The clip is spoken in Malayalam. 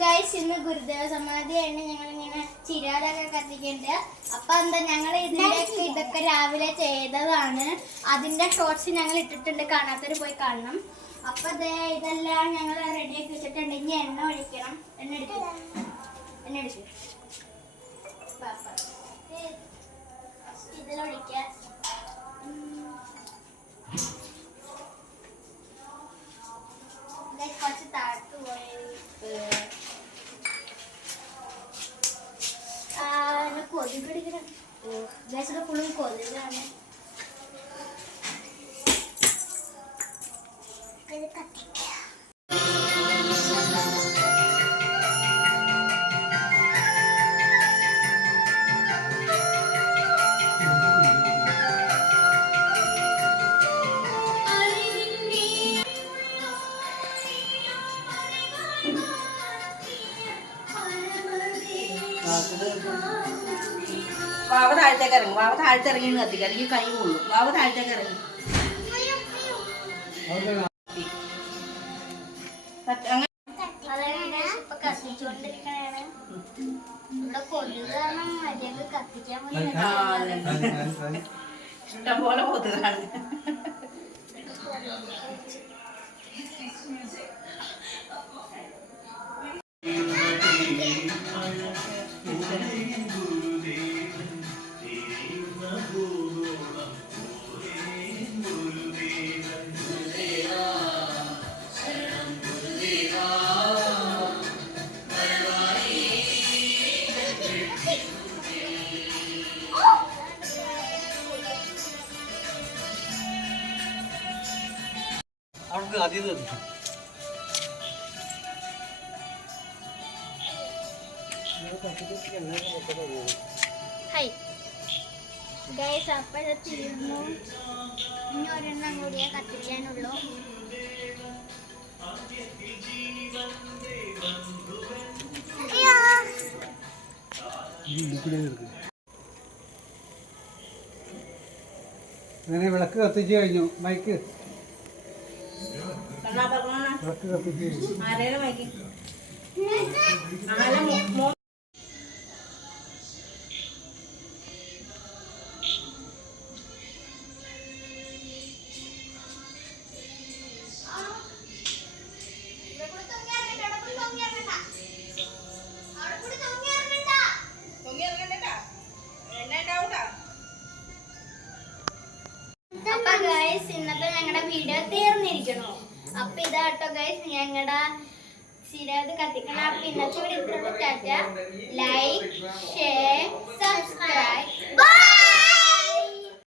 ഗൈസ് ഇന്ന് ഗുരുദേവ സമാധിയാണ് ഞങ്ങളിങ്ങനെ ചിരാതൊക്കെ കത്തിക്കുന്നുണ്ട്. അപ്പൊ എന്താ ഞങ്ങൾ ഇതൊക്കെ രാവിലെ ചെയ്തതാണ്. അതിന്റെ ഷോർട്സ് ഞങ്ങൾ ഇട്ടിട്ടുണ്ട്, കാണാത്തവര് പോയി കാണണം. അപ്പൊ ഇതെല്ലാം ഞങ്ങൾ റെഡിയാക്കി വെച്ചിട്ടുണ്ട്. ഇനി എണ്ണ ഒഴിക്കണം. എണ്ണ എടുക്കും ഇതിലൊഴിക്ക. കുറച്ച് താഴ്ത്തു പോയി കൊതുക് പിടിക്കണം. ഫുള്ളും കൊതുകാണ്. വാവ താഴത്തേക്ക് ഇറങ്ങും. വാവ താഴത്തിറങ്ങി കത്തിക്കുക, അല്ലെങ്കിൽ കൈ കൊള്ളും. വാവ താഴത്തേക്ക് ഇറങ്ങി. ഇഷ്ടം പോലെ കൊതുകാണ്. ഗൈസ് അപ്പോഴേ തീർന്നു. ഇനി ഒരെണ്ണം കൂടിയേ കത്തിക്കാനുള്ളൂ. അങ്ങനെ വിളക്ക് കത്തിച്ച് കഴിഞ്ഞു. മൈക്ക് വിളക്ക് കത്തിച്ച് കഴിഞ്ഞു. അപ്പൊ ഗൈസ് ഇന്നത്തെ ഞങ്ങളുടെ വീഡിയോ തീർന്നിരിക്കണോ. അപ്പൊ ഇതാട്ടോ ഗൈസ് ഞങ്ങളുടെ ചിരാത് കത്തിക്കണം. അപ്പൊ ഇന്നത്തെ video Tata. Like, share, subscribe.